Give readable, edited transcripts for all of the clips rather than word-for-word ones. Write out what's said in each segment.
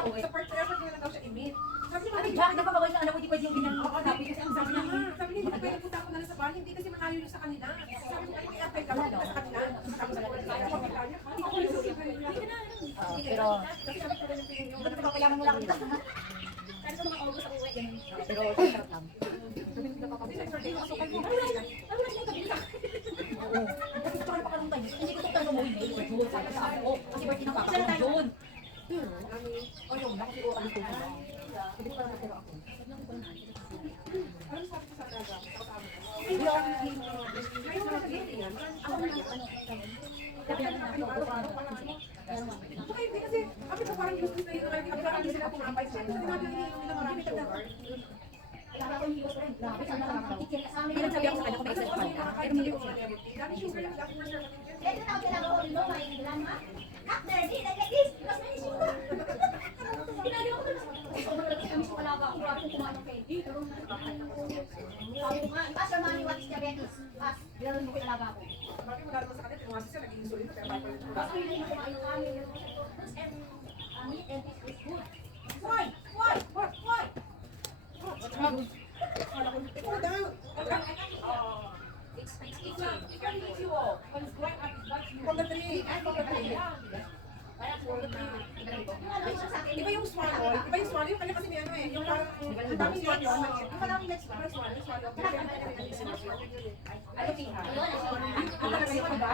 sa part effort niya lang daw siya i-meet. Sabi niya, Bakit napapagawin sa anak ko, di pwede yung ganyan. sabi kasi ang sabi niya, sabi niya, hindi pwede punta ako na lang sa bahay, hindi kasi malayo yun sa kanila. Sabi niya, ay, apply ka, punta sa kanila. Tapos ako, hindi ko ulit susunod niya. Pero, ba't napapayaman mo lang dito? Kaya sa mga August ako uwi, ganun. Pero, sarap lang. Oo. Kasi gusto ko na pakalong tayo. Hindi ko ito tanong mo, hindi. Sabi sa ako. Kasi birthday ng papa ko yun. O yun, nakasiguro kami ko. Hindi ko parang matiro ako. Ano sabi ko sa talaga? Ayaw na yan. Ako na yan. Okay, hindi kasi kami pa parang useless na yun. Kami parang hindi sila pumapay sa akin. Kasi natin iniinom nila marami sugar. Kaya ako hindi ko pa rin. Grabe, sana lang ako. Hindi nagsabi ako sa kanya kung may Kasi exercise kasi pa. nakakain hindi ko mga lemon tea. Dami sugar yung dami sugar. Ito na ako ginagawa ko dito, may ilan ha? After, di, like this, because may sugar. Ginagawa ko na. Kami ko alaga ako, bago kumain ng candy. Sabi ko nga, Pastor Manny, what is diabetes? Pas, ginagawa ko alaga ako. Bakit wala naman sa kanila, tumasis siya, naging insulin, kaya papalit ko. Tapos hindi ko kumain ng kami, fruits and meat and fish is good. Why? Why? Why? Ikaw daw. It's You can eat you all. When it's going up, it's not you. From the tree. From the tree. Di ba yung swallow? Di ba yung swallow? Yung kanya kasi may ano eh. Yung parang, ang daming yun yun. Yung maraming next swallow. Pero kaya may ano piha? Ano na yung ba?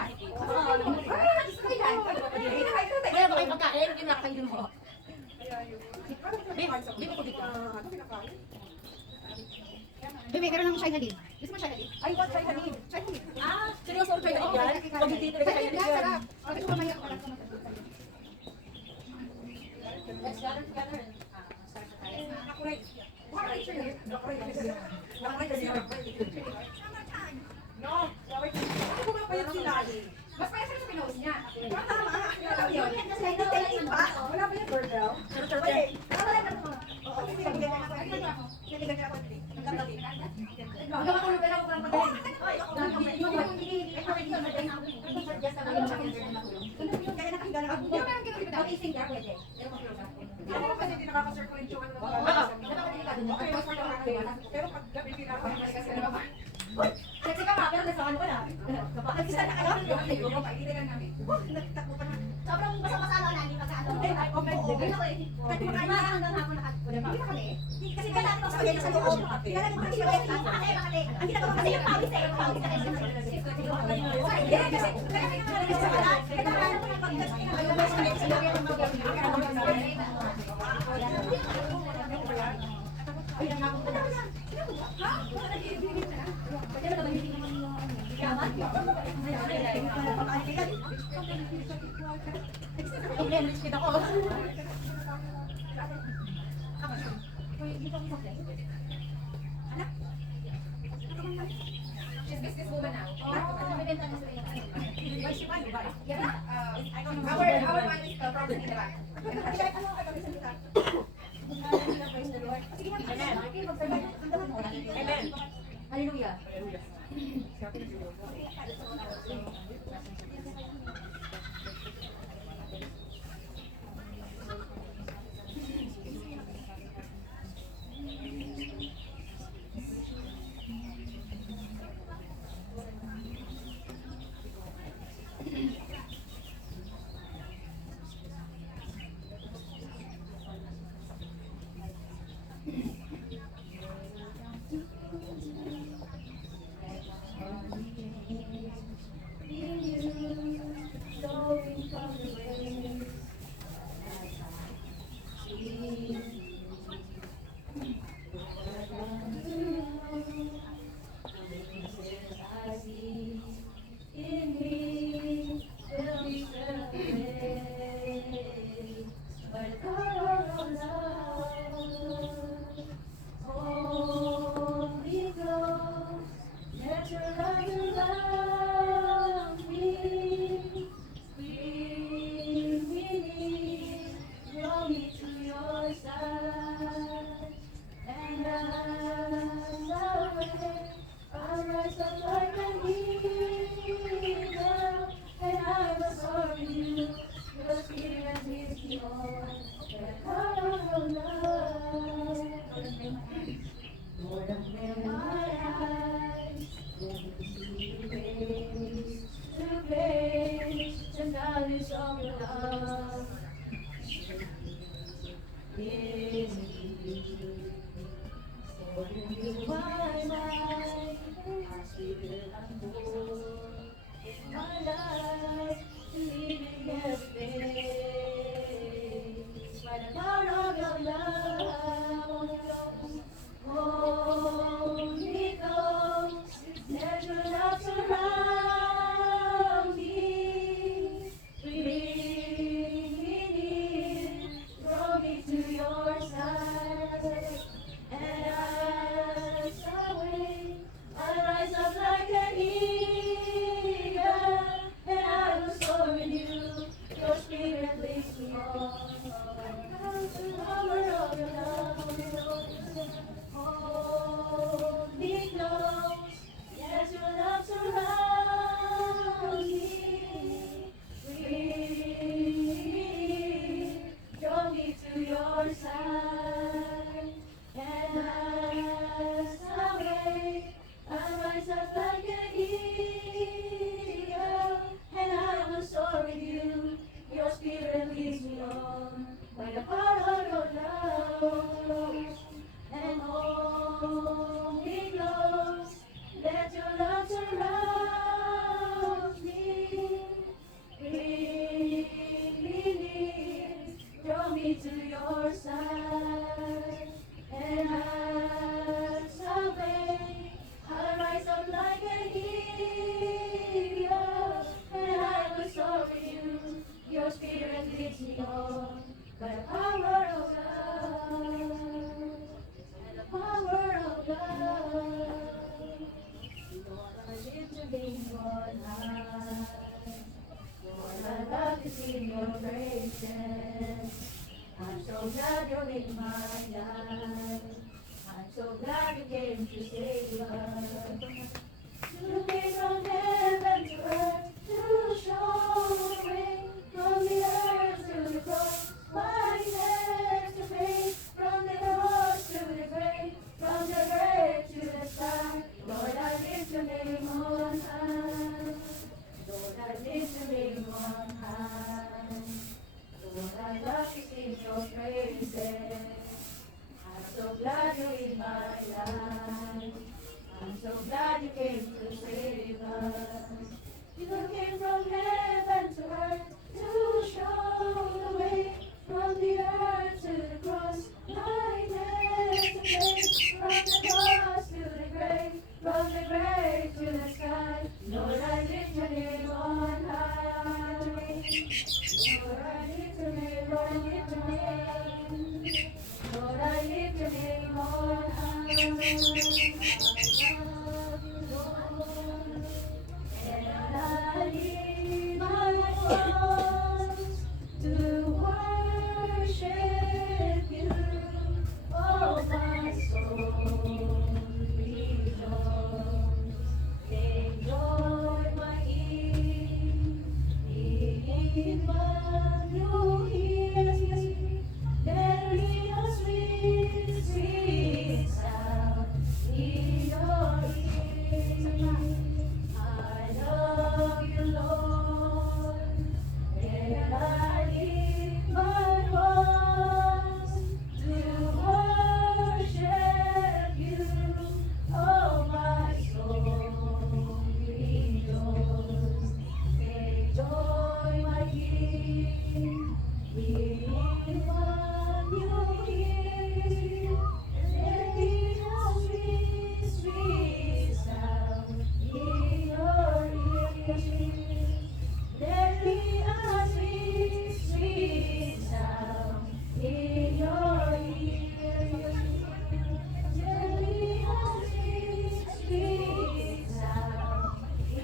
Kaya ba kayo pagkain? Hindi na kayo mo. Di ba ko dito? Ano pinakain? Bebe, meron ng Shine Halid. Gusto mo Shine Halid? I want Chai Halid. Chai Halid. Ah, seryoso ang kayo yan? Pag hindi talaga kayo yan. Sarap. Gusto ko mamaya ko lang sa mga Let's gather together and start the time. Ako rin. Ako rin. Ako rin. No. Ako pumapayat sila. Mas pala sa pinost niya. Tama. Yun, kasi hindi pa. Wala ba yung Virgil? Magawa ko yung pera ko parang pagkain. Ako kasi hindi nakaka-circulate yung ano. Pero pag gabi pinapakain kasi naman. Kasi ka nga, pero nasa ano ka na. Nag-isa na kayo? Hindi lang namin. Sobrang basa-basa lang lagi pagka-ano. Kasi makain na hanggang hapon kasi kailangan ko sa kanya sa loob. Kailangan ko kasi bakit. Ang ginagawa kasi yung pawis eh. Yung pawis kasi. Hindi kasi kailangan ko na sa wala. Kailangan ko na pagkas. She's businesswoman now. Our man is probably in the back. Amen. Hallelujah. a part of your love, and hold me close. Let your love surround me. Bring me near, draw me to your side, and as I wait, I'll rise up like an eagle, and I will soar with you. Your spirit leads me on by the power of love, and the power of love. Lord, I live to be one high. Lord, I love to sing your praises. I'm so glad you're in my life. I'm so glad you came to save us. You came from heaven to earth to show the way from the earth to the cross. My steps to faith, from the cross to the grave, from the grave to the sky. Lord, I lift your name on high. Lord, I lift your name on high. Lord, I love to sing your praises. I'm so glad you're in my life. I'm so glad you came to save us. You came from heaven to earth to show the way from the earth to the cross. Lightness to faith, from the cross to the grave, from the grave to the sky. Lord, I lift your name on high. Lord, I lift your name, Lord, I lift your name. Lord, I lift your name on high. I love you, Lord, and I lift my voice to worship you. Oh, my soul, rejoice. Take joy, my King, in what you hear. There is a sweet, sweet sound in your ear. I love you, Lord, and I lift my voice to worship you. Oh, my soul, rejoice. Take joy, my King, in what you hear. There is a sweet, sweet sound in your ear. There is a sweet, sweet sound in your ear. There is a sweet, sweet sound in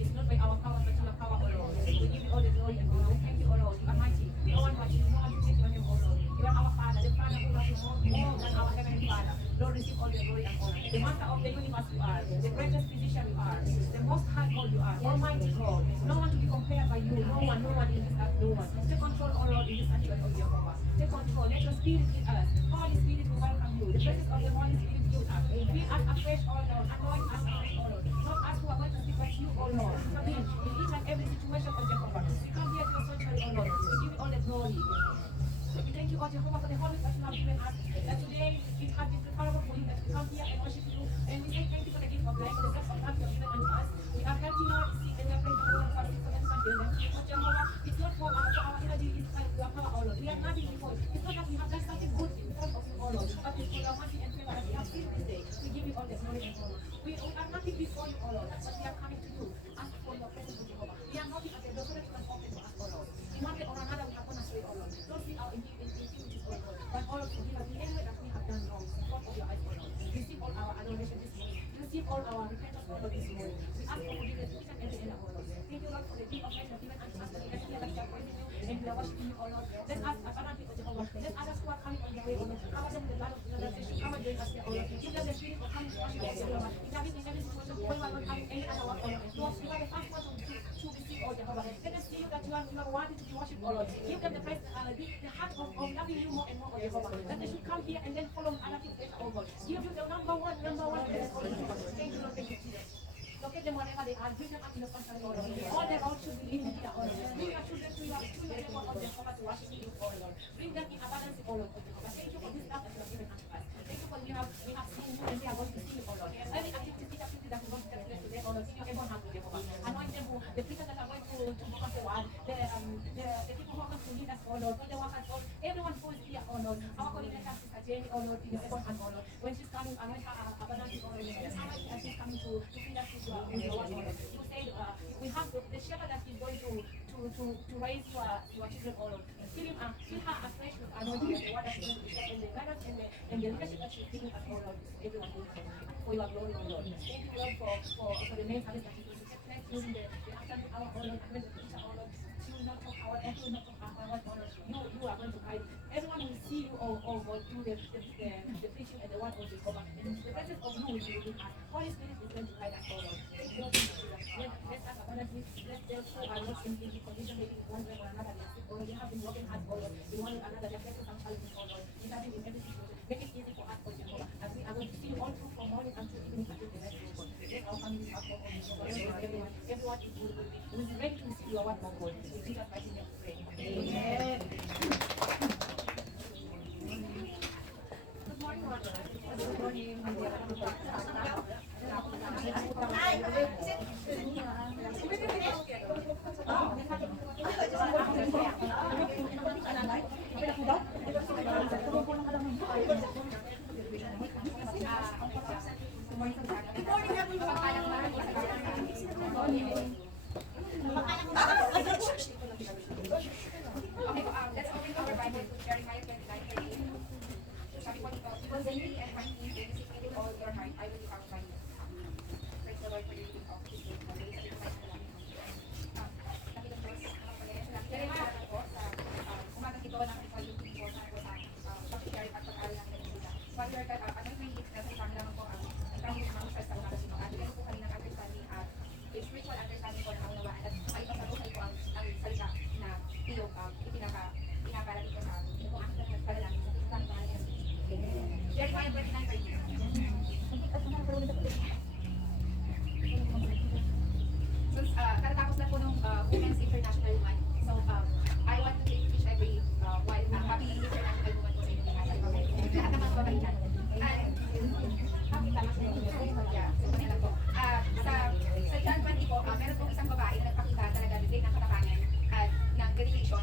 It's not by our power, but your power, O Lord. We give you all the glory and honor. We thank you, O Lord. You are mighty. No one but you. No one to take your name, O Lord. You are our Father, the Father who loves us more than our heavenly Father. Lord, receive all the glory and honor. The Master of the universe you are. The greatest physician you are. The most high God you are. Almighty God. No one to be compared by you. No one in this earth. No one. Take control, O Lord, in this earth of Jehovah. Take control. Let your spirit in us. Holy Spirit, we welcome you. The presence of the Holy Spirit fill us. Be us afresh, O Lord. Anoint us afresh, O Lord. Not us who are going to speak, but you, O Lord. Come in each and every situation of Jehovah. We come here to your sanctuary, O Lord. We give you all the glory. We thank you, O Jehovah, for the Holy Spirit you have given us. That today it has been preparable for you that we come here and worship you. And we say thank you for the gift of life, for the breath of life you have given unto us. We are healthy, Lord, sick, and we are praying for the Lord for our sick and can heal them. O Jehovah, it's not for our energy, it's by your power, O Lord. We are nothing before you. It's not that we have done something good in front of you, O Lord, but it's for your mercy and favor that we have seen this day. We give you all the glory and honor. We are nothing before you, O Lord, but we are coming to you. Ask for your presence, O Jehovah. We are knocking at the door so that you can open to us, O Lord. In one way or another, we have gone astray, O Lord. Don't see our iniquities, O Lord. But all of forgive us in any way that we have done wrong. In front of your eyes, O Lord. Receive all our adoration this morning. Receive all our repentance, O Lord, this morning. We ask for forgiveness each and every end, O Lord. Thank you, Lord, for the gift of life you have given unto us. We are here that we are praising you and we are worshiping you, O Lord. Let us abundantly, O Jehovah. Let others who are coming on the pray, O Lord. Cover them with the blood of Jesus. They should come and join us here, O Lord. Give them the spirit of coming to worship us, O Lord. In every situation, when we are not having any other work, O Lord. Lord, you are the first one to receive, O Jehovah. Let them see you that you are wanting to worship, O Lord. Give them the praise, the heart of loving you more and more, O Jehovah. That they should come here and then follow other things later, O God. Give you the number one place, O Lord. Thank you, Lord. Thank you, Jesus. Locate them wherever they are. Bring them up in the front, O Lord. All their routes should be living here, O Lord. Bring your children to your temple of Jehovah to worship you, O Lord. Bring them in abundance, O Lord. Thank you for this love that you have given unto us. Thank you for we have seen you and we are going to see you, O Lord. Every activity that we want to take place today, O Lord, see your everyone has Jehovah. Anoint them, the preachers that are going to book us the word, the people who are going to lead us, O Lord, all the workers, all everyone who is here, O Lord. Our coordinator, Sister Jenny, O Lord, in your everyone hand, O Lord. When she's coming, anoint her abundance, O Lord. Just anoint her as she's coming to feed us with your word, O Lord. You said we have the shepherd that is going to raise your children, O Lord. Fill her afresh with anointing and the word that is going to be shared and the guidance and the leadership that she's giving us, O Lord. Everyone who is here. For your glory, O Lord. Thank you, Lord, for the main service that is going to take place during the afternoon hour, O Lord. And when the preacher, O Lord, she will not talk our word, she will not talk our word, O Lord. You are going to guide. Everyone will see you, O God, through the preaching and the word of Jehovah. And the presence of you will be within us. Holy Spirit is going to guide us, O Lord. Thank you, Lord, for Jesus. Bless us abundantly. Bless them who are not in the condition, maybe one way or another. They are sick, O Lord. They have been broken hearts, O Lord. In one way or another, they are facing some challenges, O Lord. In every situation. Make it easy for us, O Jehovah. As we are going to see you all through from morning until evening until the next day, God. Let our families have more of you, Jehovah. Everyone is will be ready to receive your word, O God. In Jesus' mighty name we pray. Amen. Good morning, Mother. Good morning. Okay, let's open our Bible to Jeremiah 29:38. Sabi po dito, "Consently and frankly, when you seek me with all your heart, I will become by you." Praise the Lord for your reading of His word. Praise the Lord for your Nakita ko sa Jeremiah po sa umagang ito ng volume 3 po sa pag-share at pag-aaral ng Biblia. While you're ano may hit na sa kami naman po ang kami mga sa mga sino at ganun po kami ng understanding at spiritual understanding po ng kaunawaan at ay pasaruhay po ang salita na iyong pinapalagay ko sa amin. Ito po ang nagpadalangin sa isang bahay ng Jeremiah 29:38. So, katatapos na po ng Women's International Month. So, I want to wish every happy International Woman po sa inyo lahat. Lahat naman po balikan. Sa John 20 po, meron pong isang babae na nagpakita talaga din ng katapangan at ng dedication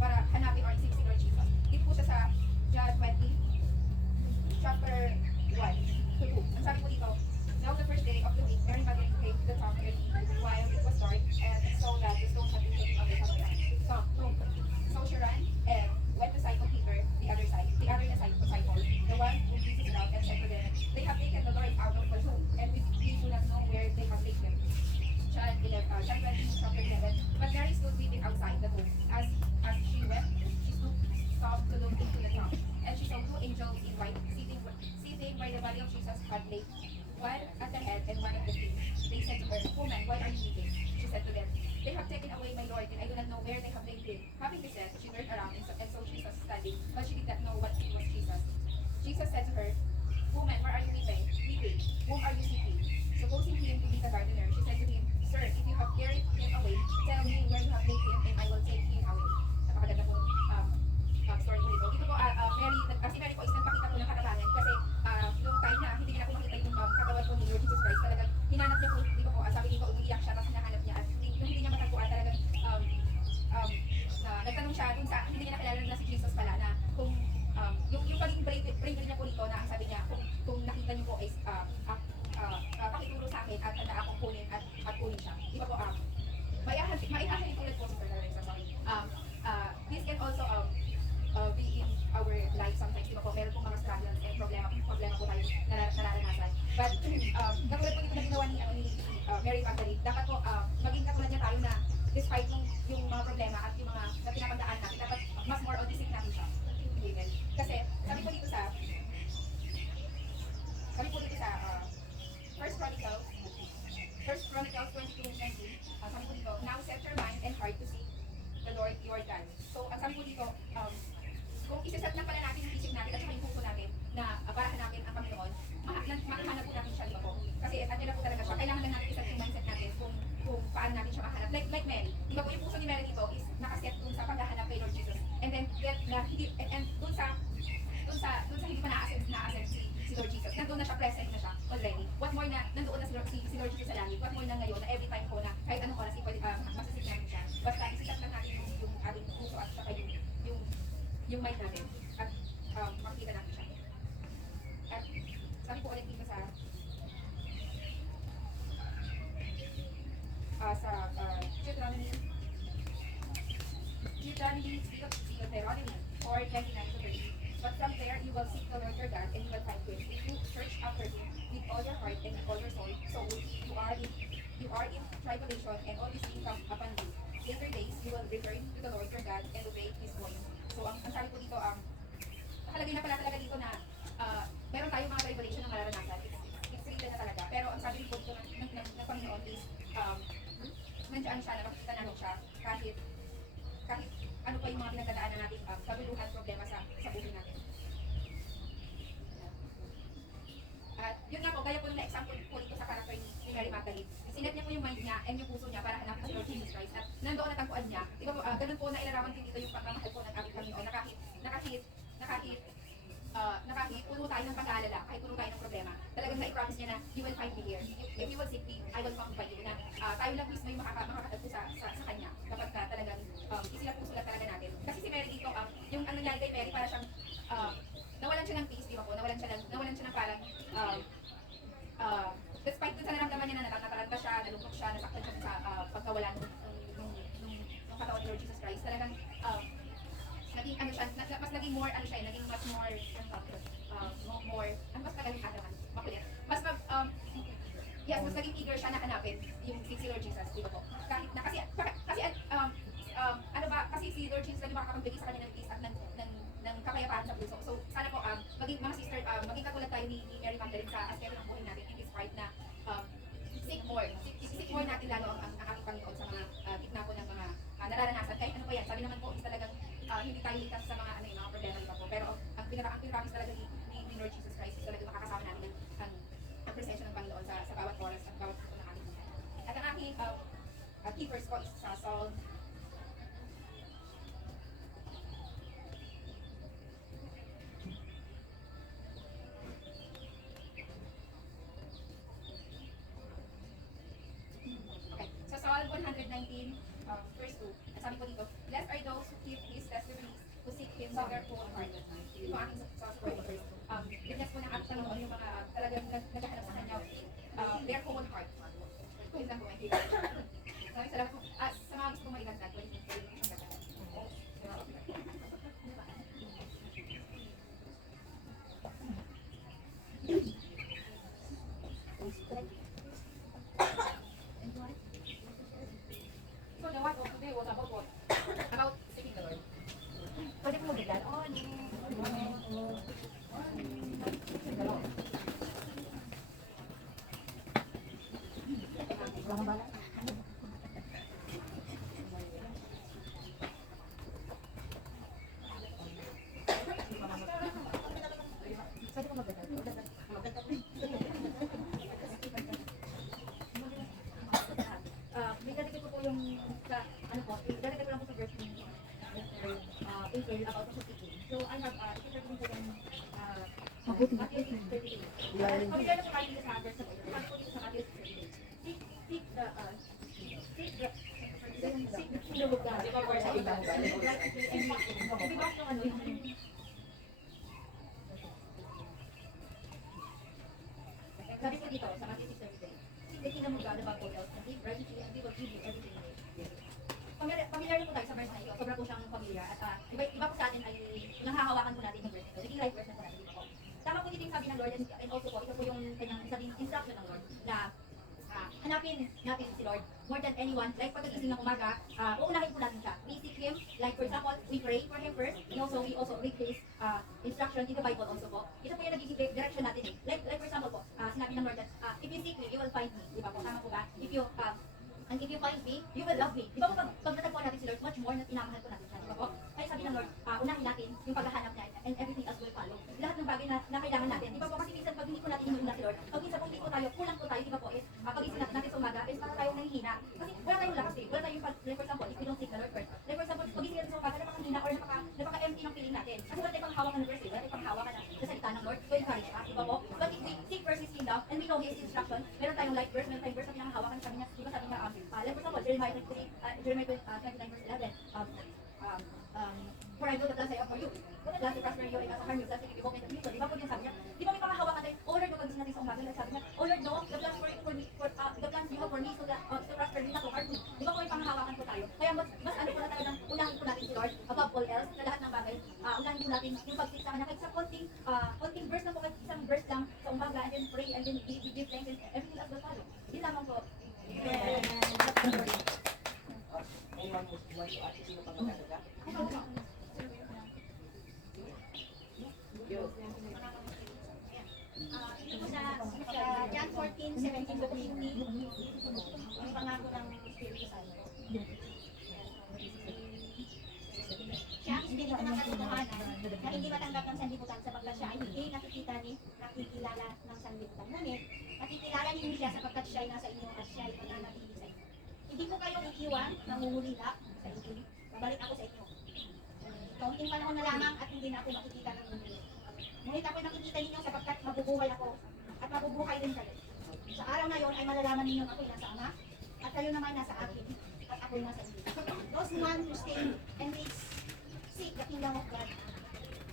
para hanapin or isip si Lord Jesus. Dito po siya sa John 20 chapter 1 to 2. Ang sabi po dito, "Now the first day of the week, Mary Magdalene came to the tomb while it was dark and saw that the stone had been taken away from the tomb. So she ran and went to Simon Peter, the other side, the one whom Jesus loved, and said to them, 'They have taken the Lord out of the tomb, and we do not know where they have laid him.'" John 20, chapter 11. "But Mary stood weeping outside the tomb. As she wept, she stopped to look into the tomb, and she saw two angels in white sitting where the body of Jesus had laid, one at the head and one at the feet. They said to her, 'Woman, why are you weeping?' She said to them, 'They have taken away my Lord, and I do not know where they have laid him.' Having this said, she turned around and saw Jesus standing, but she did not know what it was Jesus. Jesus said to her, 'Woman, why are you weeping? Whom are you seeking?' Supposing him to be the gardener, she said to him, 'Sir, if you have carried him away, tell me where you have laid him, and I will take him away.'" Napakaganda po story ko dito. Dito po, si Mary po is nagpakita po ng katapangan kasi yung time na hindi niya po makita yung katawan po ni Lord Jesus Christ, talagang hinanap niya po, di ba po, sabi dito, umiiyak siya, tapos hinahanap niya, at hindi niya matagpuan, talagang nagtanong siya dun sa, hindi niya nakilala na si Jesus pala, na kung yung pagiging bravery niya po dito, na sabi niya, kung nakita niyo po is pakituro sa akin at handa akong kunin at kunin siya. Di ba po, maiahalin ulit po si Sir Larissa, sorry. This can also be in our life sometimes, di ba po, meron pong mga struggles and problema po tayo nararanasan. But, katulad po dito na ginawa ni Mary Magdalene, dapat po maging katulad niya tayo na despite yung mga problema at yung mga your God. So, ang sabi ko dito, kung isiset lang pala natin yung isip natin at saka yung puso natin na para hanapin ang Panginoon, makahanap po natin siya, di ba po? Kasi ano na po talaga siya, kailangan lang natin iset yung mindset natin kung paano natin siya mahanap. Like Mary, di ba po yung puso ni Mary dito is nakaset dun sa paghahanap kay Lord Jesus. And then, dun sa hindi pa na-ascend si Lord Jesus, nandun na siya, present na siya already. What more na nandoon na si Lord Jesus sa langit, what more na ngayon na every time po na kahit anong oras masasig namin siya. Basta isikat lang natin yung ating puso at saka yung mind natin at makikita natin siya. At sabi ko ulit dito sa Deuteronomy 4:29-30. But from there you will seek the Lord your God and you will find him. If you search after him with all your heart and with all your soul, you are in tribulation and all these things come upon you. Later days you will return to the Lord your God and obey his voice. So ang sabi ko dito, nakalagay na pala talaga dito na meron tayong mga tribulation na mararanasan. It's real na talaga. Pero ang sabi ko dito ng Panginoon is nandiyan siya, nakakita namin siya kahit ano pa yung mga pinagdadaanan natin kabuluhan, problema sa buhay natin. At yun nga po, gaya po yung na-example po dito sa character ni Mary Magdalene. Sinet niya po yung mind niya and yung puso niya para hanapin si Lord Jesus Christ. At nandoon natagpuan niya. Di ba po, ganun po na ilarawan din dito yung pagmamahal po ng ating Panginoon na kahit puno tayo ng pag-aalala, kahit puno tayo ng problema, talagang na-promise niya na you will find me here. If you will seek me, I will come by you. Na tayo lang mismo yung makakatagpo sa kanya kapag talagang isilapusulat talaga natin. Kasi si Mary dito, yung ang nangyari kay Mary, para siyang nawalan siya ng peace, di ba po? Nawalan siya ng parang despite dun sa naramdaman niya na natalanta siya, nalungkot siya, nasaktan siya sa pagkawala nung katawan ni Lord Jesus Christ. Talagang naging ano siya, mas naging more ano siya, naging mas more mas naging makulit. Mas mas naging eager siya na hanapin yung si Lord Jesus, di ba po? Kahit na kasi ano ba, kasi si Lord Jesus lang yung makakapagbigay sa kanya ng peace at ng kapayapaan sa puso. So sana po maging mga sister, maging katulad tayo ni Mary Magdalene sa aspect ng buhay natin in this part na seek more natin lalo ang ating Panginoon sa mga gitna po ng mga nararanasan. Kahit ano pa yan, sabi naman po is talagang hindi tayo likas sa mga mga problema, di ba po? Pero ang pinaka-promise talaga ni Lord Jesus Christ is talaga makakasama natin ang presensya ng Panginoon sa bawat oras at bawat puso ng ating buhay. At ang aking key verse ko is sa Psalm 119, verse 2. At sabi ko dito, blessed are those who keep his testimonies, who seek him with their whole heart. Ito ang aking sa verse. Bless po ng ating Panginoon yung mga talagang naghahanap sa kanya, their whole heart. Yun lang po, may higit. Maraming salamat po. Sa mga gusto kong maigagdag, pwede nyo siyang gagawin. So, the what of today was about what? About seeking the Lord. Pwede po magdadal on. Pwede po magdadal. May dadagdag ko po yung sa, ano po, dadagdag ko lang po sa verse ni April about sa seeking. So, I have, ito po yung Matthew 6:38. Pagkala po kayo sa verse na po, pag po sa Matthew 6:38. Seek the kingdom of God. Di ba verse sa iba? Di ba yung ano yung sabi ko dito sa Matthew 6:38. The kingdom of God above all else, and live righteously, and He will give you everything you need. Familiar po tayo sa verse na ito. Sobra po siyang familiar. At iba po sa atin ay nanghahawakan po natin yung verse na ito. Naging life verse na po natin dito po. Tama po dito yung sabi ng Lord, and also po, ito po yung kanyang sabing instruction ng Lord na hanapin natin si Lord more than anyone. Like pagkagising ng umaga, uunahin po natin siya. We seek Him. Like for example, we pray for Him first. And also, we also read His instruction in the Bible also po. Ito po yung nagiging direction natin eh. Like for example po, sinabi ng Lord that if you seek me, you will find me. Di ba po? Tama po ba? If you And if you find me, you will love me. Di ba po pag natagpuan natin si Lord, much more na tinamahal ko natin siya. Di ba po? Kaya sabi ng Lord, unahin natin yung paghahanap niya and everything else will follow. Lahat ng bagay na kailangan natin. Di ba po? Kasi minsan pag hindi ko natin inuuna si Lord, pag minsan kung hindi ko tayo, kulang po tayo, di ba po, is pag isip natin sa umaga, is para tayong nahihina. Kasi wala tayong lakas eh. Wala tayong, like for example, if we don't seek the Lord first. Like for example, pag isip natin sa umaga, napakahina or napaka-empty ng feeling natin. Kasi wala tayong panghawakan ng verse eh. Wala tayong panghawakan ng salita ng Lord to encourage us, di ba po? But if we seek first His kingdom and we know His instruction, meron tayong light verse, meron tayong verse na pinanghawakan sabi niya, di ba sabi niya, like for example, Jeremiah 29 verse 11, for I know the plans I have for you. Kung plans to prosper you and not to harm you, plans to give you hope and a future. Di ba po yung sabi niya? Di ba may panghawakan tayo? Oh Lord, no, pag-isip natin sa umaga, sabi niya, oh Lord, no, the plans for me, the plans you have for me so that to prosper me, not to harm me. Di ba po may panghawakan po tayo? Kaya mas ano po na tayo ng unahin po natin si Lord above all else sa lahat ng bagay. Unahin po natin yung pag-seek sa kanya. Kahit sa konting verse lang po, kahit isang verse lang sa umaga, and then pray, and then give thanks, and everything else will follow. Yun lamang po. Anyone who want to add, sino pa magdadagdag? Ito po sa John 14:17 to 20, ang pangako ng Espiritu Santo. Siya ang Espiritu ng katotohanan na hindi matanggap ng sanlibutan sapagkat siya ay hindi nakikilala ng sanlibutan. Ngunit, nakikilala ninyo siya sapagkat siya ay nasa inyo at siya ay mananatili sa inyo. Hindi ko kayo iiwan, nangungulila sa inyo. Babalik ako sa inyo. Kaunting panahon na lamang at hindi na ako makikita ng mundo. Ngunit ako'y makikita ninyo sapagkat mabubuhay ako at mabubuhay din kayo. Sa araw na yon ay malalaman ninyo ako'y nasa Ama at kayo naman nasa akin at ako'y nasa inyo. Those one who stay and they seek the kingdom of God,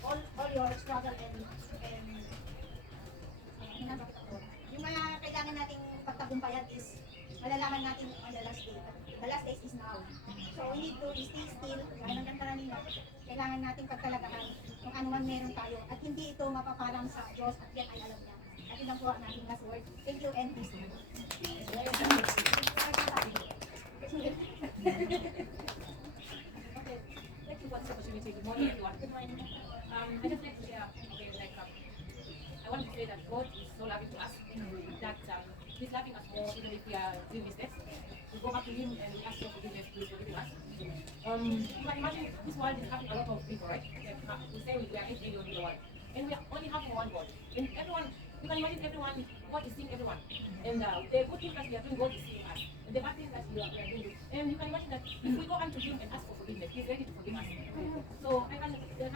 all your struggle and yung mga kailangan nating pagtagumpayan is malalaman natin on the last day. The last days is now. So we need to stay still, gaya ng kanta kanina. Kailangan nating pagtalagahan kung ano man meron tayo at hindi ito mapaparang sa Diyos at yan ay alam niya. At yun lang po ang ating last word. Thank you and peace. Okay, thank you for this opportunity. Good morning, everyone. Good morning. I just like to share, okay, like, I want to say that God is so loving to us, that He's loving us more even if we are doing mistakes. We go back to Him and we ask for forgiveness, He's forgiving us. You can imagine this world is having a lot of people, right? Like, we say we are 8 billion in the world, and we are only having one God. And everyone, you can imagine everyone, God is seeing everyone. And the good things that we are doing, God is seeing us. And the bad things that we are doing. And you can imagine that if we go unto Him and ask for forgiveness, He's ready to forgive us. So I can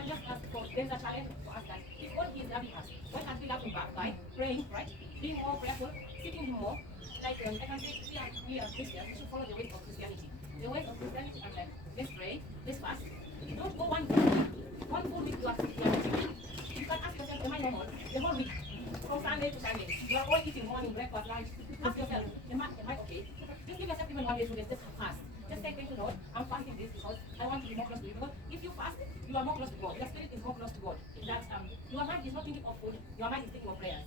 just ask for, there's a challenge for us that if God is loving us, why can't we love Him back by praying, right? Being more prayerful, seeking Him more. Like I can say, we are Christians, we should follow the ways of Christianity. The ways of Christianity are like, let's pray, let's fast. Don't go one full week you are Christianity. You can ask yourself, am I normal? The whole week, from Sunday to Sunday, you are all eating morning, breakfast, lunch. Ask yourself, am I okay? Just give yourself even 1 day to just fast. Just say, thank you, Lord, I'm fasting this because I want to be more close to you. Because if you fast, you are more close to God. Your spirit is more close to God. That your mind is not thinking of food, your mind is thinking of prayers.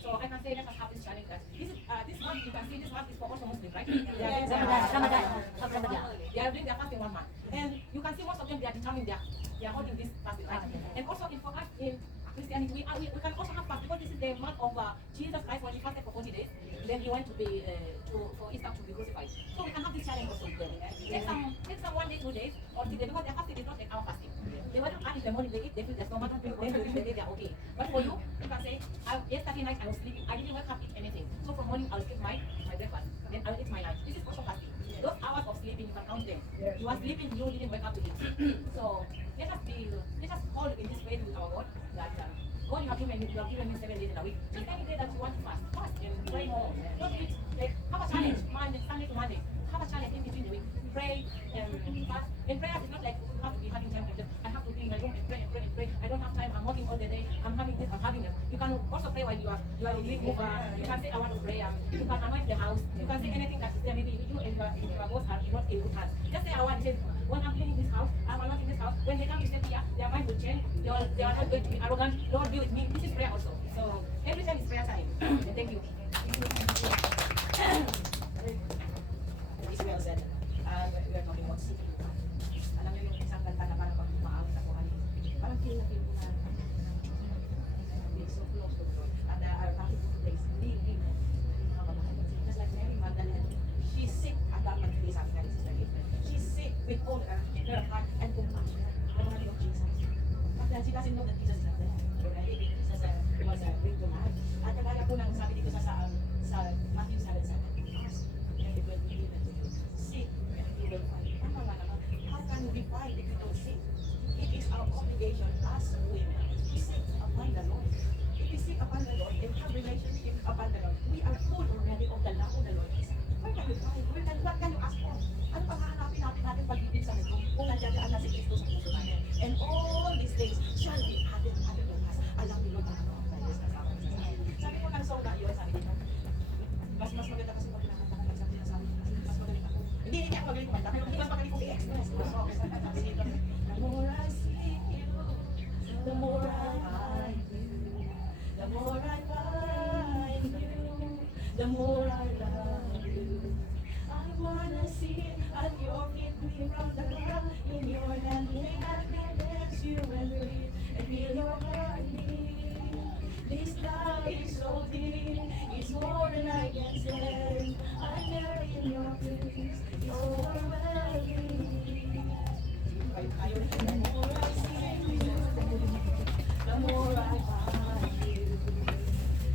So I can say, let us have this challenge that this month, you can see this month is for also Muslims, right? Ramadan. They are doing their fasting 1 month. And you can see most of them, they are determined they are holding this fasting, right? And also for us in Christianity, we can also have fast because this is the month of Jesus Christ when He fasted for 40 days. Then He went to be for Easter to be crucified. So we can have this challenge also. Take some 1 day, 2 days, or 3 days because their fasting is not like our fasting. They wake up early in the morning, they eat, they feel their stomach, then they reach the day they are okay. But for you can say, yesterday night I was sleeping, I didn't wake up eat anything. So from morning I'll skip my breakfast, then I'll eat my lunch. This is also fasting. Those hours of sleeping, you can count them. You are sleeping, you didn't wake up to eat. So let us hold in this faith with our God that God, you have given me 7 days in a week. Just any day that you want to fast and pray more. Don't eat, like, have a challenge, Sunday to Monday. Have a challenge in between the week. Pray and fast. And prayer is not like you have to be having time. I have to be in my room and pray and pray and pray. I don't have time. I'm working all the day. I'm having this. I'm having that. You can also pray while you are doing move. You can say I want to pray. You can anoint the house. You can say anything that is there. Maybe you and your boss are not in good hands. Just say I want. Say when I'm cleaning this house, I'm anointing this house. When they come to step here, their mind will change. They are not going to be arrogant. Lord, be with me. This is prayer also. So every time is prayer time. Thank you. It's well said. We are talking about seeking God. Alam niyo yung isang kanta na parang pag umaawit ako parang feel na being so close to God. And our happy place, leaving. Just like Mary Magdalene, she sick at that At kagaya po ng sabi dito sa Matthew 7:7, ask and it will be given to you. Seek and you will find. Tama nga naman. How can we find if we don't seek? It is our obligation as women to seek upon the Lord. If we seek upon the Lord and have relationship upon the Lord, we are full already of the love of the Lord. Where can we find? What can you ask for? Ano pang hahanapin natin pag-ibig sa mundo kung nandiyan na si Kristo sa puso natin? And all these things shall be added to us. Alam niyo ba ano ang Diyos kasama sa atin? Sabi ko ng song na yun, sabi dito, mas maganda kasi pag pinakanta ko sa sinasabi, mas magaling ako. Hindi ako magaling kumanta, pero mas magaling kong i-express. Okay, sabi dito, the more I seek you, the more I find you, the more I find you, the more I love you. I wanna see at your feet, we from the ground, in your hand, lay at me, dance you and breathe, and feel your heartbeat. This love is so deep, it's more than I can say. I'm there in your place, it's overwhelming. The more I see you, the more I find you,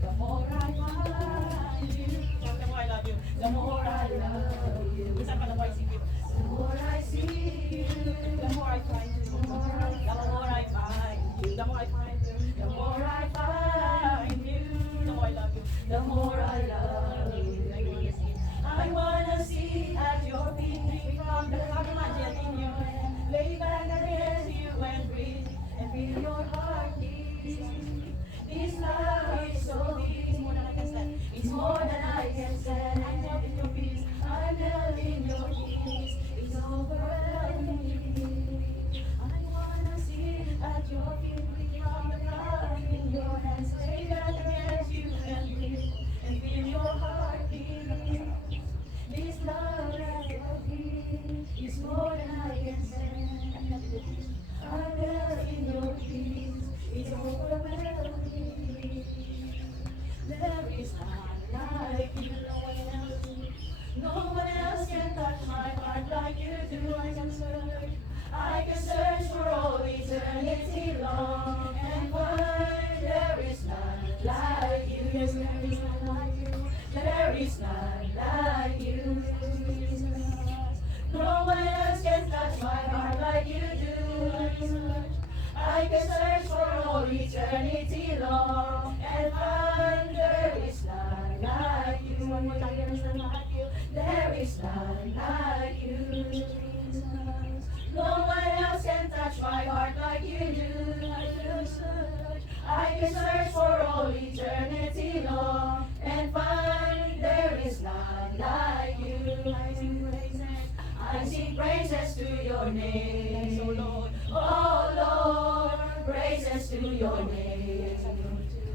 the more I find you, the more I love you, the more I love you. Isa pa, the more I see you, the more I see you, the more I find you, the more I find you, the more I find you, the more I find you, the more I love you, the more I love you. I wanna see at your feet, drink from the cup, imagine in your hand, lay back against you and breathe, and feel your heartbeat. This love is so deep, it's more than I can stand, it's more than I can stand. I'm held in your peace, I'm held in your peace, it's overwhelming. I wanna see at your feet, drink from the cup in your hands, lay back against you and breathe, and feel your heartbeat. This love that I feel is more than I can stand. I'm held in your peace, it's overwhelming. There is none like you, no one else. No one else can touch my heart like you do. I can search for all eternity long and find there is none like you. Yes, there is none like you. There is none like you. No one else can touch my heart like you do. I can search for all eternity long and find there is none like you. One more time, there is none like you. There is none like you. No one else can touch my heart like you do. I can search for all eternity long and find there is none like you. I sing praises to your name, oh Lord, praises to your name,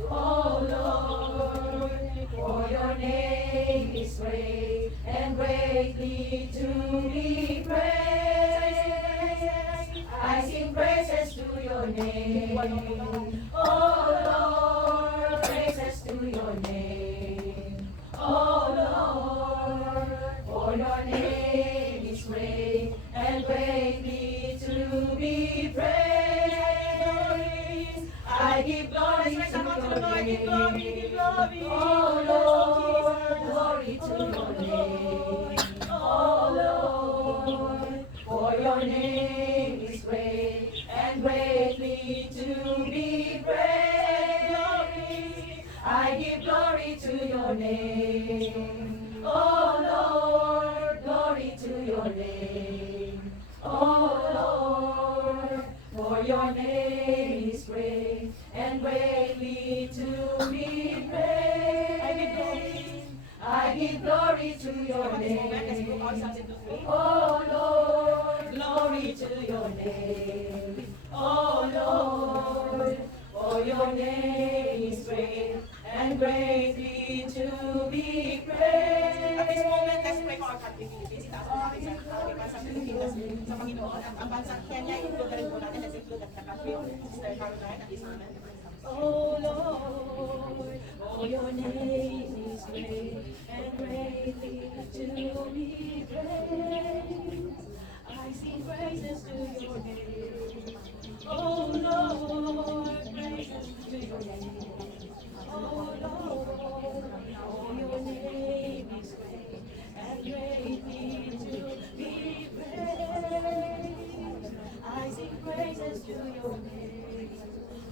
oh Lord, for your name is great and greatly to be praised. I sing praises to your name, oh Lord, praises to your name, oh Lord, for your name is great and greatly to be praised. I give glory to your name, oh Lord, glory to your name, oh Lord, for your name is great and greatly to be praised. I give glory to your name, oh Lord, glory to your name, oh Lord, for your name is great and greatly to be praised. I give glory to your name, oh Lord, glory to your name, oh Lord, for your name is great and greatly to be praised. At this moment, let's pray for our country, Philippines. Itaas po natin sa ating bansa Pilipinas sa Panginoon. Ang bansa Kenya, include na rin po natin. Let's include the country of Sister Caroline at this moment. Oh Lord, oh your name is great and greatly to be praised. I sing praises to your name. Oh Lord, praises to your name. Oh your name.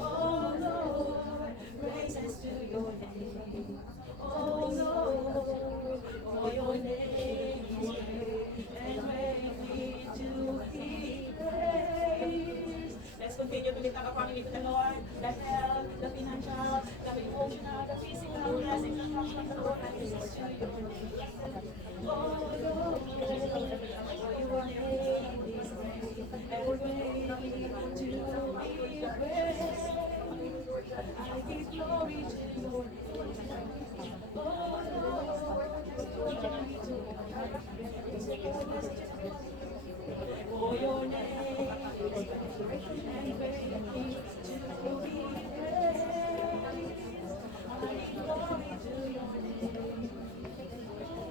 Oh Lord, praises to your name. Oh Lord, for your name is great and greatly to be praised. Let's continue to lift up our family to the Lord. The health, the financial, the emotional, the physical blessings that come from the Lord. And praises to your name. Oh Lord, for your name is great and greatly to be praised. I give glory to your name. Oh Lord, glory to your name. For your name is great and greatly to be praised. I give glory to your name.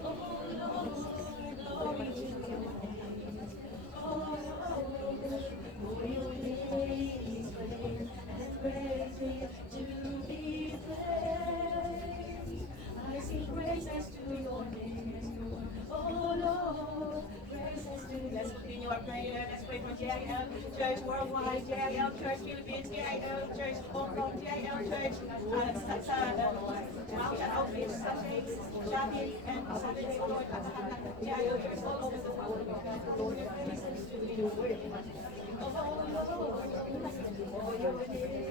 Oh Lord, glory to your name. Oh Lord, for your name is great and greatly to be praised. I sing praises to your name. Oh Lord, praises to you. Let's continue our prayer. Let's pray for JIL Church Worldwide, JIL Church Philippines, JIL Church Hong Kong, JIL Church Outreach Sundays, Shopping, and Saturday, Lord, at the JIL Church all over the world. Lord, praises to you. Oh Lord, for your name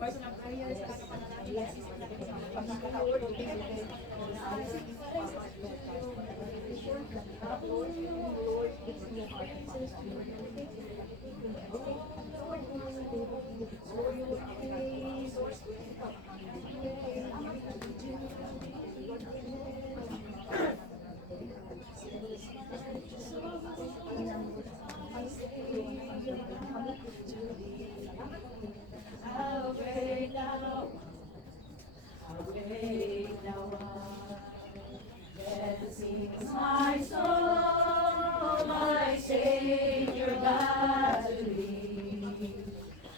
personal prayers, how great thou art. Then sings my soul, my Savior God to thee.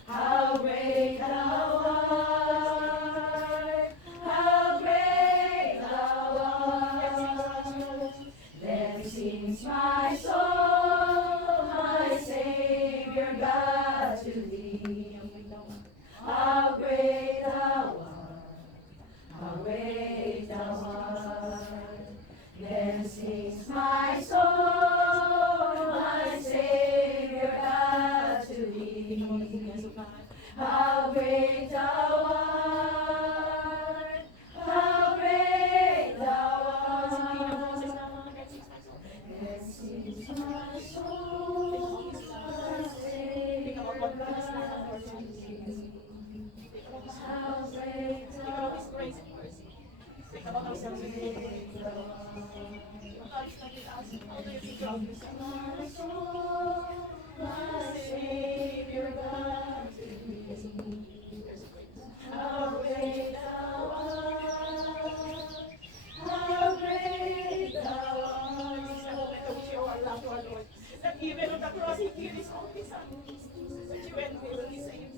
How great thou art, how great thou art. Then sings my soul, my Savior God to thee. How great thou art, how great thou art. Then sings my soul, my Savior God to thee. How great thou art, how great thou art. Then sings my soul, my Savior God to thee. How great thou art. Think about ourselves today. My soul, my Savior God to thee. How great thou art, how great thou art. That even on the cross he gave his only son, that you and me will be saved.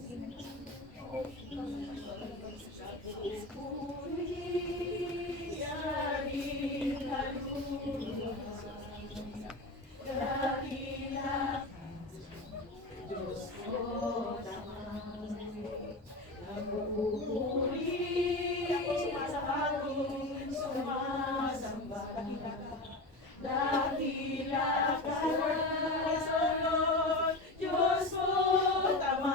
Dakila ka, Lord, Diyos mo, tama.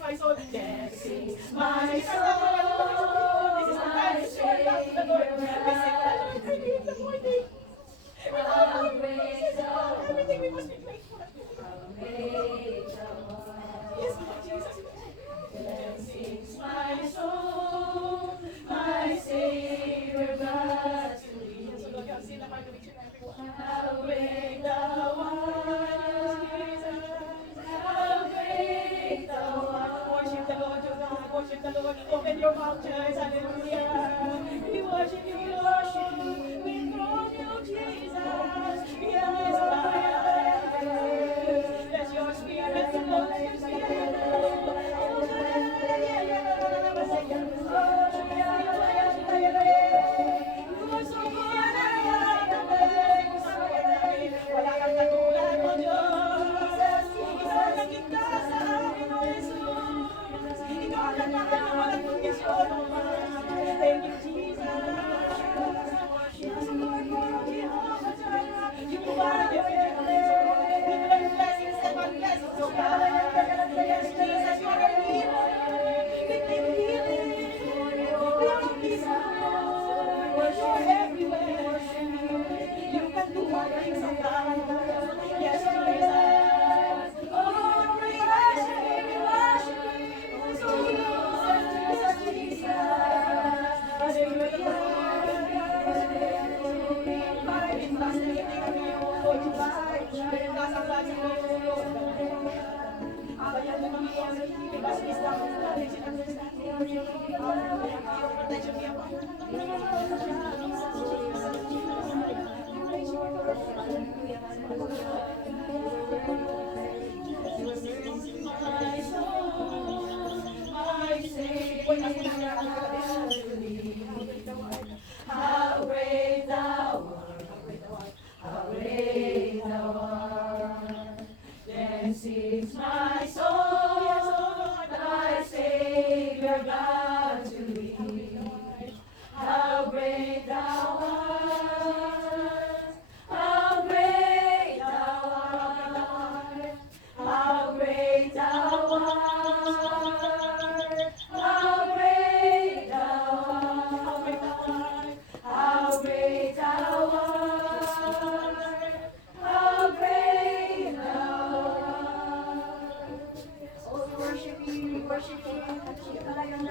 My soul, dancing, my soul. This is the time to share love to the Lord. We sing that early in the morning. Everything we must be grateful. Yes, Lord Jesus. church, hallelujah. We worship you, Lord. We throne you, Jesus. Yes, let your spirit flow, let your spirit you are so good, wala kang katulad mo, Diyos. Ikaw ang kita sa amin, O Jesus. Ikaw ang lahat ng walang kondisyon, O God. Thank you, Jesus. Yes, Lord, Lord, Jehovah Jireh. You provide everything. We pray blessings upon blessings, O God. Yes, Jesus, you are a healer. We give healing. We are peace, Lord. You are everywhere. You can do all things, O God. Yes, Jesus. Oh, we worship you, we worship you. So yes, Jesus. Hallelujah. How great thou art, how great thou art. Then sings my soul, thy Savior God to thee. How great thou art, how great thou art, how great thou art, how great thou art, how great thou art, how great thou art. Oh, we worship you, we worship you. Aming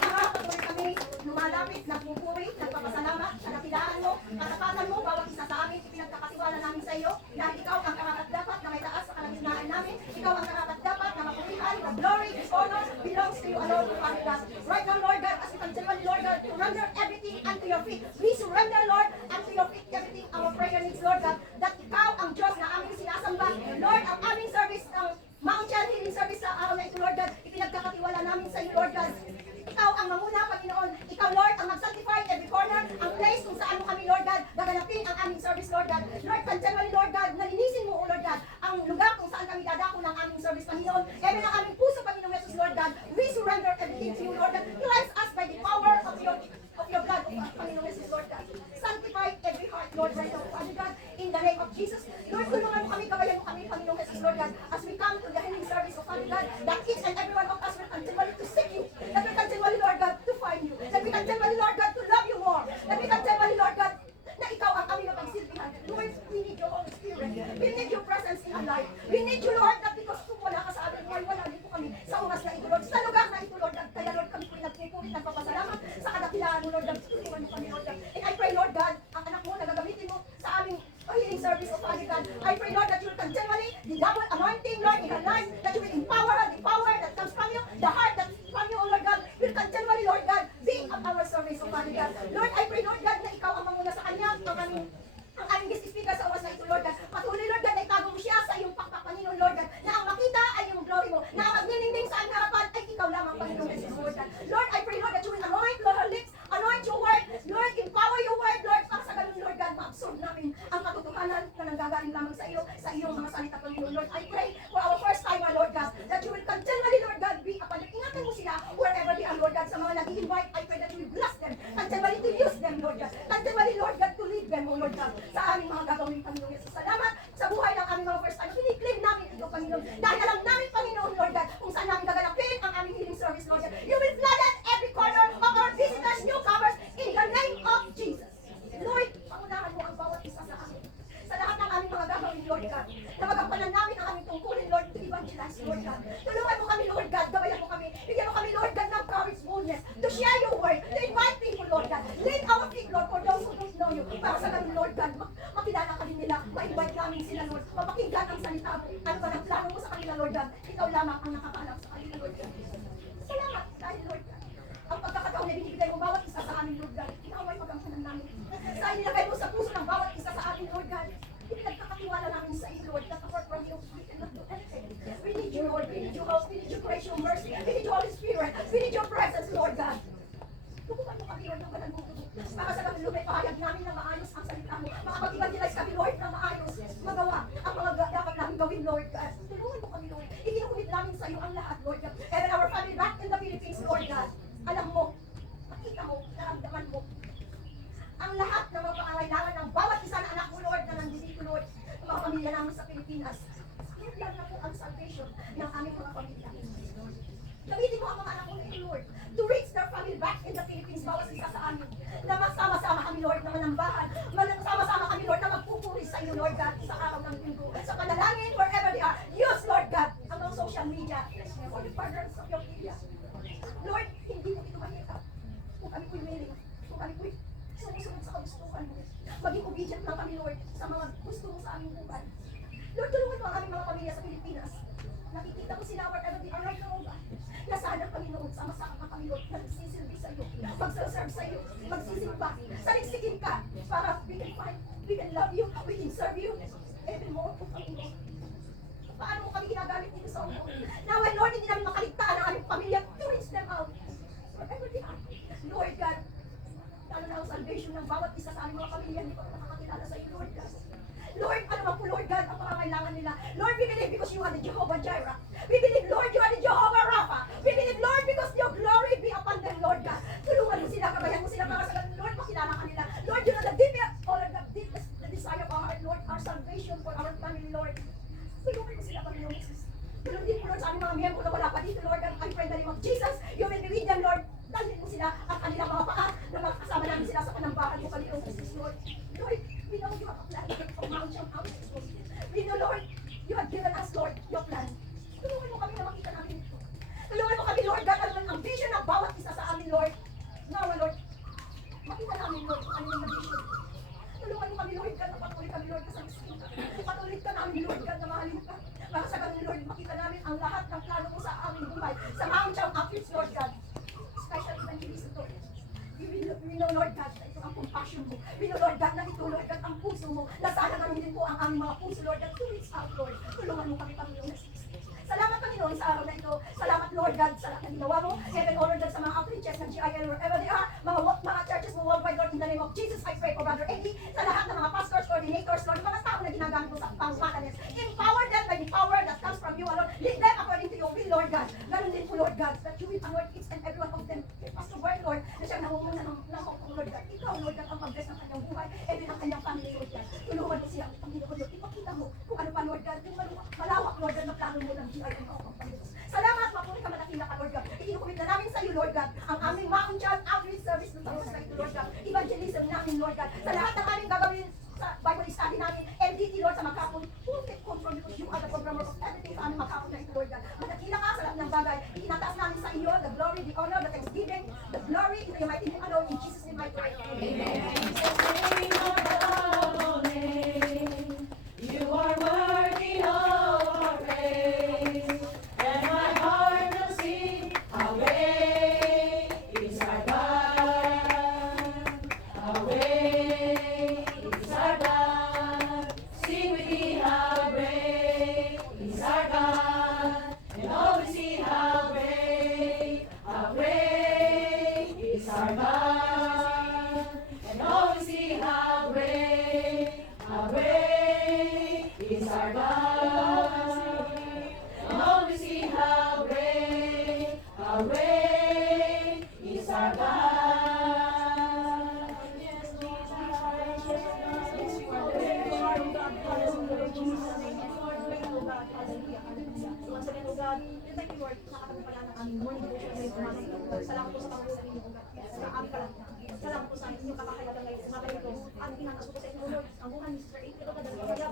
mga patuloy kami lumalapit, nagpupuri, nagpapasalamat sa dakilaan mo, katapatan mo, bawat isa sa amin, ipinagkakatiwala namin sa iyo, dahil ikaw ang karapat-dapat na may taas sa kalagitnaan namin, ikaw ang karapat-dapat na mapurihan, the glory, the honor belongs to you alone, Father God. Right now, Lord God, as we continue, Lord God, to render everything unto your feet, we surrender, Lord, unto your feet, everything our prayer needs, Lord God, that ikaw ang Diyos na aming sinasamba, Lord, ang aming service, ang Mount Chan Healing Service sa araw na ito, Lord God, ipinagkakatiwala namin sa iyo, Lord God. Ikaw ang mamuna, Panginoon. Ikaw, Lord, ang mag-sanctify every corner, ang place kung saan mo kami, Lord God, gaganapin ang aming service, Lord God. Lord, continually, Lord God, nalinisin mo, Lord God, ang lugar kung saan kami dadako ng aming service, Panginoon. Even ang aming puso, Panginoon Jesus, Lord God, we surrender everything to you, Lord God. Cleanse us by the power of your blood, Panginoon Jesus, Lord God. Sanctify every heart, Lord, right now, Father God, in the name of Jesus. Lord, tulungan mo kami, gabayan mo kami, Panginoon Jesus, Lord God, as we come to the healing service of Father God, that each and every one of us will continually to seek you, that we continually, Lord God, to find you, that we continually, Lord God, to love you more, that we continually, Lord God, na ikaw ang aming napagsilbihan. Lord, we need your Holy Spirit. We need your presence in our life. We need you, Lord, that because kung wala ka sa amin, wala din po kami sa oras na ito, Lord. Sa lugar na ito, Lord, kaya, Lord, kami po'y nagpupulit ng papasalamat sa kadakilaan mo, Lord, tulungan mo kami, Lord. And I pray, Lord God, ang anak mo na gagamitin mo sa aming healing service of Father God. I pray, Lord, that you will continually, the double anointing, Lord, in her life, that you will empower her, the power that comes from you, the heart that comes from you, oh Lord God, will continually, Lord God, be at our service of Father God. Lord, I pray, Lord God, na ikaw ang mamuna sa kanya, ang aming guest speaker sa oras na ito, Lord God. Patuloy, Lord God, na itago mo siya sa iyong pakpak, Panginoon, Lord God, na ang makita ay iyong glory mo, na ang magniningning sa aming harapan ay ikaw lamang, Panginoon Jesus, Lord God. Lord, I pray, Lord, that you will anoint, Lord, her lips, anoint your word, Lord, empower your word, Lord, para sa ganun, Lord God, ma-absorb namin ang katotohanan na nanggagaling lamang sa iyong mga salita, Panginoon, Lord. I pray for our first timer, Lord God, that you will continually, Lord God, be upon them. Ingatan mo sila wherever they are, Lord God, sa mga nag-i-invite, I pray that you will bless them, continually to use them, Lord God, continually, Lord God, to lead them, oh Lord God, sa aming mga gagawin, Panginoon Jesus. Salamat sa buhay ng aming mga first timer. Kiniklaim namin ito, Panginoon, dahil alam namin, Panginoon, Lord God, kung saan namin gaganapin ang aming healing service, Lord God. You will flood every corner of our visitors, newcomers, in the name of Jesus. Lord, pangunahan mo ang bawat isa sa amin. Sa lahat ng aming mga gagawin, Lord God. Na magampanan namin ang aming tungkulin, Lord, to evangelize, Lord God. Tulungan mo kami, Lord God. Gabayan mo kami. Bigyan mo kami, Lord God, ng courage, boldness, to share your word, to invite people, Lord God. Lead our feet, Lord, for those who don't know you. Para sa ganun, Lord God, makilala ka din nila. Ma-invite namin sila kanila, Lord. Mapakinggan ang salita mo. Ano ba ang plano mo sa kanila, Lord God? Ikaw lamang ang nakakaalam sa kanila, Lord God. Salamat dahil, Lord God. Ang pagkakataon na binibigay mo bawat isa sa amin, Lord God. Inaway magamsanan namin. Sa inilagay mo sa puso ng bawat isa sa amin, Lord God. Pinagkakatiwala namin sa iyo, Lord God. Apart from you, we cannot do anything. We need you, Lord. We need your help. We need your grace, your mercy. We need your Holy Spirit. We need your presence, Lord God. Tukupan mo kami, Lord, ng banal mong tubo. Para sa kami, Lord, may pahayag namin na maayos ang salita mo. Makapag-evangelize kami, Lord, na maayos. Magawa ang mga dapat namin gawin, Lord God. Tulungan mo kami, Lord. Ikinukulit namin sa iyo ang lahat, Lord God. And our family back in the Philippines, Lord God. Alam mo, makita mo, naramdaman mo. Ang lahat ng mga pangangailangan ng bawat isa na anak mo, Lord, na nandito, Lord. Ang mga pamilya namin sa Pilipinas. Yan na po ang salvation ng aming mga pamilya. Gamitin mo ang mga anak mo na ito, Lord, to reach their family back in the Philippines, bawat isa sa amin. Na magsama-sama kami, Lord, na manambahan. Magsama-sama kami, Lord, na magpupuri sa iyo, Lord God, sa araw ng linggo. Sa panalangin, wherever they are. Use, Lord God, ang mga social media for the furtherance of your media. Lord, hindi mo ito mahirap. Kung kami po'y willing, kung kami po'y sumusunod sa kagustuhan mo. Maging obedient lang kami, Lord, sa mga gusto mo sa aming buhay. Lord, tulungan mo ang aming mga pamilya sa Pilipinas. Nakikita ko sila wherever they are right now, God. Na sana, Panginoon, sama-sama kami, Lord, na nagsisilbi sa iyo, magsaserve sa iyo, magsisimba, saliksikin ka, para we can find, we can love you, we can serve you, even more, Panginoon. Paano mo kami ginagamit dito sa ulo? Naway, Lord, hindi namin makaligtaan ang aming pamilya to reach them out. Wherever they are. Lord God, lalo na ang salvation ng bawat isa sa aming mga pamilya, hindi ko nakakakilala sa iyo, Lord God. Lord, ano ba po, Lord God, ang pangangailangan nila? Lord, we believe because you are the Jehovah Jireh. We believe, Lord, you are the Jehovah Rapha. We believe, Lord, because your glory be upon them, Lord God. Tulungan mo sila, kabayan mo sila para sa ganun, Lord, makilala ka nila. Lord, you know the deepest, all of the deepest, the desire of our heart, Lord, our salvation for our family, Lord. Tulungan mo sila, Panginoon Jesus. Tulungan din mo, Lord, sa aming mga miyembro na wala pa dito, Lord, and I pray in the name of Jesus, you will be with them, Lord. Dalhin mo sila at kanilang mga paa na makasama namin sila sa panambahan mo, Panginoon Jesus, Lord. Lord, we know you have a plan from Mount John out. We know, Lord, you have given us, Lord, your plan. Tulungan mo kami na makita namin ito. Tulungan mo kami, Lord, God, ano ang vision ng bawat isa sa amin, Lord. Nawa, Lord, makita namin, Lord, kung ano yung vision. Tulungan mo kami, Lord, God, na patuloy kami, Lord, kasama. Patuloy ka namin, Lord, God, na mahalin ka. Para sa ganun, Lord, makita namin ang lahat ng plano mo sa aming buhay. Sa Mount John outreach, Lord God. Special evangelist ito. We know, Lord God, na ito ang compassion mo. We know, Lord God, na ito, Lord God, ang puso mo. Na sana ganun din po ang aming mga puso, Lord God, to reach out, Lord. Tulungan mo kami, Panginoon. Salamat, Panginoon, sa araw na ito. Salamat, Lord God, sa lahat na ginawa mo. Heaven, honor God, sa mga outreaches ng GIL, wherever they are, mga churches mo worldwide, Lord, in the name of Jesus, I pray for Brother Eddie, sa lahat ng mga pastors, coordinators, Lord, mga tao na ginagamit mo sa pangmatanis. Empower them by the power that comes from you, Lord. Lead them according to your will, Lord God. Ganun din po, Lord God, that you will anoint each and every one of them. Pastor Bert, Lord, na siya nangunguna ng Lord God. Ikaw, Lord God, ang mag-bless ng kanyang buhay, and din ang kanyang family, Lord God. Tulungan mo siya, Panginoon, Lord. Ipakita mo kung ano pa, Lord God, yung malawak, Lord God, na plano mo ng GIL, Panginoon. Salamat, mapunin ka manakila ka, Lord God. Ikinukumit na namin sa iyo, Lord God, ang aming Mount John outreach service ng Taros na ito, Lord God. Evangelism namin, Lord God. Sa lahat ng aming gagawin sa Bible study namin, MDT, Lord, sa Makapon, who can control because you are the programmer of everything sa aming Makapon na ito, Lord God. Manakila ka sa lahat ng bagay. Ikinataas namin sa iyo, the glory, the honor, the thanksgiving, the glory, in the mighty name alone, in Jesus' name I pray. Amen. You are worthy of our praise, and my heart will sing, how great is our God, how great is our God. Sing with me, how great is our God, and always sing, how great is our God, and always sing, how great is our God, and always see how great is our God. Yes, Lord, you are great, God, hallelujah, Jesus, Lord, great, oh God, hallelujah, hallelujah. Once again, oh God, thank you, Lord, nakakatabi pala ng aming morning devotion ngayon umaga ito. Salamat po sa pangalaman sa inyo, oh God. Sa aming kalangkang. Salamat po sa inyong kakakayatan ngayon umaga ito. Ang pinangas po sa inyo, Lord, ang buhay ni Sister April, oh God, ang kaya,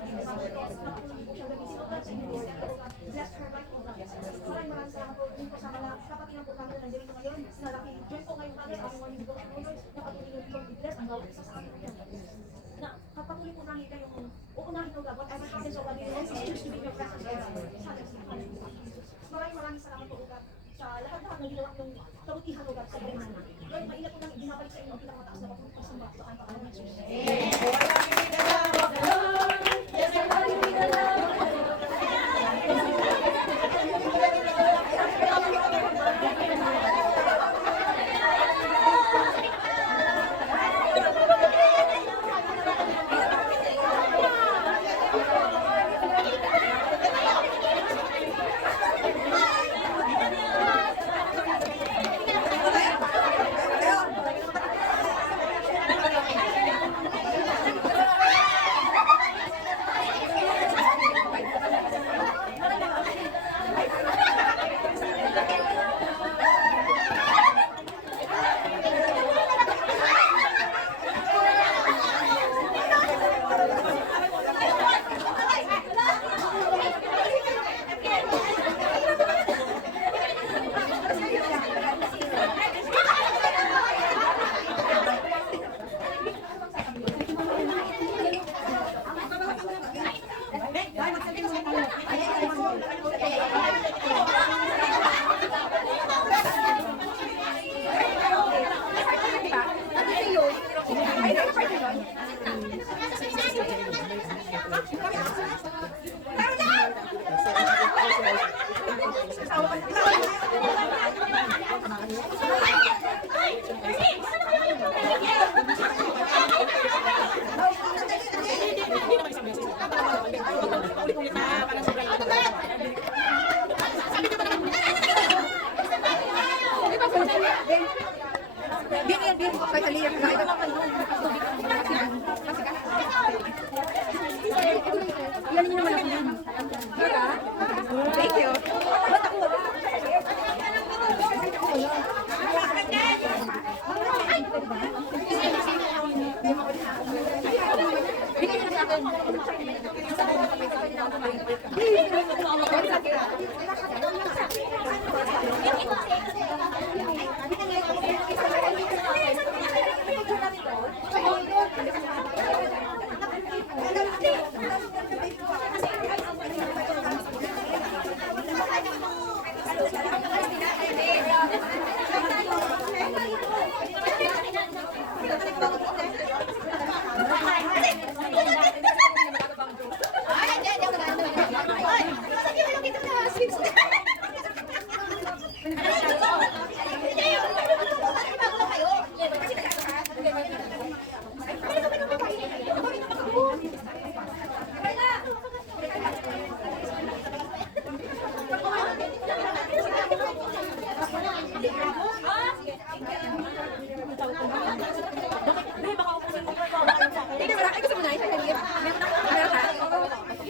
nakatulong po siyang gamitin, oh God, sa inyong ministry, oh God. Bless her life, oh God. Maraming salamat po din po sa mga kapatiran po namin na nandito ngayon. Sinalaki, join po ngayon namin ang morning devotion, oh Lord, na patuloy nyo i-bless ang bawat isa sa amin. Na kapatuloy po namin kayong uunahin, oh God, whatever happens, oh Maraming salamat po ugat sa lahat-lahat na ginawa yung kabutihan ugat sa Bimana. Lord, maingat po lang binabalik sa inyo ang pinakamataas na pagpapasamba sa ang pangalan ng Jesus.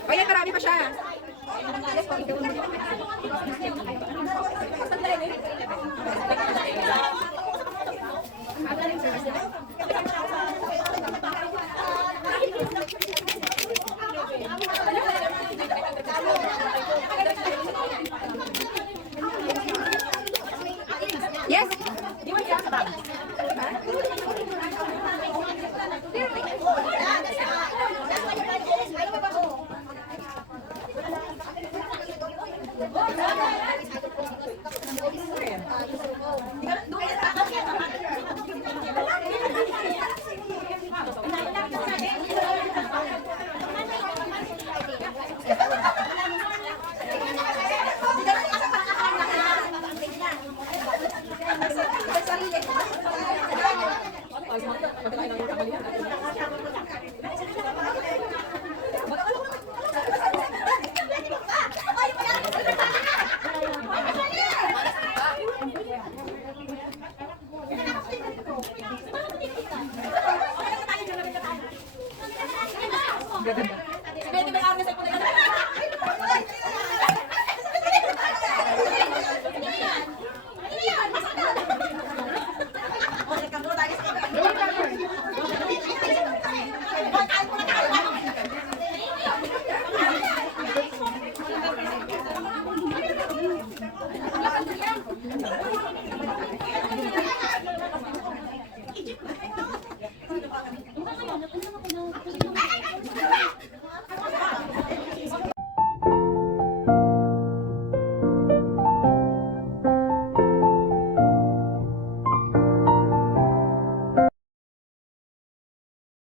Ayan, marami pa siya. Yes. Di ba